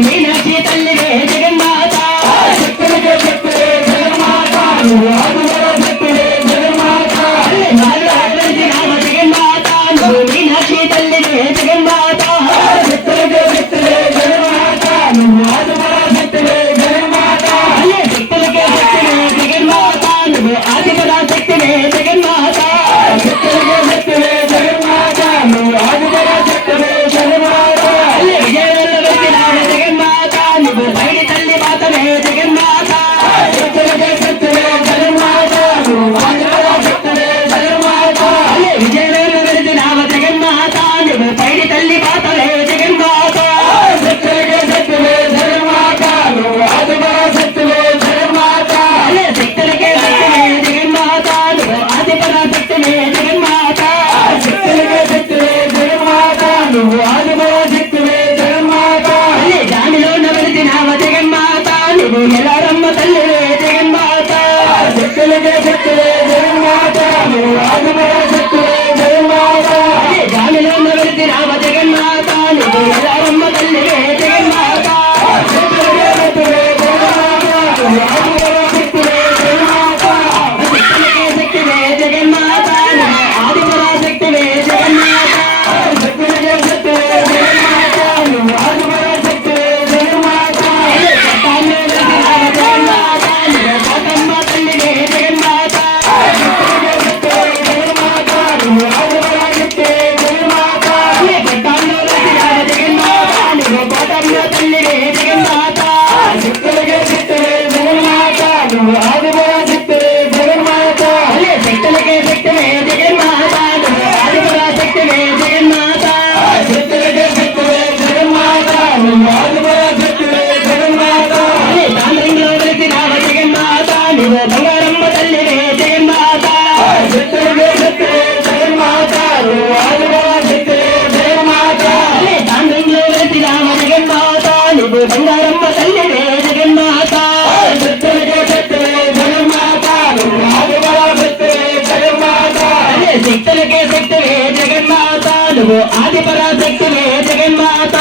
మీనాక్షి తల్లివే జగన్మాత శక్తులకే శక్తులే జగన్మాత నువ్వు ఆదిపరా శక్తులే జగన్మాత రామ జగన్మాత నువ్వు మీనాక్షి తల్లివే జగన్మాత శక్తులకే శక్తులే జగన్మాత నువ్వు ఆదిపరా శక్తులే జగన్మాత శక్తులకే శక్తులే జగన్మాత నువ్వు ఆదిపరా శక్తివే జగన్మాత శక్తులకే శక్తులే జగన్మాత నువ్వు ఆదిపరా శక్తివే జగన్మాత బయటి తల్లి మాతవే జగన్మాత శక్తులకే శక్తులే జగన్మాత నువ్వు ఆదిపరా శక్తివే జగన్మాత విజయవేలు వెలిసినావ జగన్మాత నువ్వు బయటి తల్లి మాతవే జగన్మాత శక్తులకే శక్తులే జగన్మాత నువ్వు ఆదిపరా శక్తివే జగన్మాత శక్తులకే శక్తివే జగన్మాత నువ్వు ఆదిపరా శక్తివే జగన్మాత శక్తులకే శక్తివే జగన్మాత నువ్వు ఆదిపరా శక్తివే జగన్మాత దానిలో నవలిసినావ జగన్మాత నువ్వు ఎలారమ్మ తల్లివే జగన్మాత శక్తులకే శక్తులే జగన్మాత నువ్వు ఆదిపరా శక్తివే జగన్మాత దానిలో నవలిసినావ జగన్మాత నువ్వు ఎలారమ్మ తల్లివే జగన్మాత శక్తులకే శక్తులే జగన్మాత నువ్వు ఆదిపరా శక్తివే జగన్మాత శక్తులకే శక్తివే జగన్మాత నువ్వు ఆదిపరా శక్తివే జగన్మాత శక్తులకే శక్తివే జగన్మాత నువ్వు ఆదిపరా శక్తివే జగన్మాత జగన్మాత నువ్వు కోటమ్మ తల్లివే జగన్మాత శక్తులకే శక్తివే జగన్మాత నువ్వు ఆదిపరా శక్తివే జగన్మాత జగన్మాత నువ్వు కోటమ్మ తల్లివే జగన్మాత శక్తులకే శక్తివే జగన్మాత నువ్వు ఆదిపరా శక్తివే జగన్మాత శక్తులకే శక్తివే జగన్మాత నువ్వు ఆదిపరా శక్తివే జగన్మాత శక్తులకే శక్తివే జగన్మాత నువ్వు ఆదిపరా శక్తివే జగన్మాత తాండ్రంలో వెలిసినావ జగన్మాత నువ్వు బంగారమ్మ తల్లివే జగన్మాత శక్తులకే శక్తివే జగన్మాత నువ్వు ఆదిపరా శక్తివే జగన్మాత తాండ్రంలో వెలిసినావ జగన్మాత నువ్వు బంగారమ్మ తల్లివే జగన్మాత శక్తులకే శక్తివే జగన్మాత నువ్వు ఆదిపరా శక్తివే జగన్మాత శక్తులకే శక్తివే జగన్మాత నువ్వు ఆదిపరా శక్తివే జగన్మాత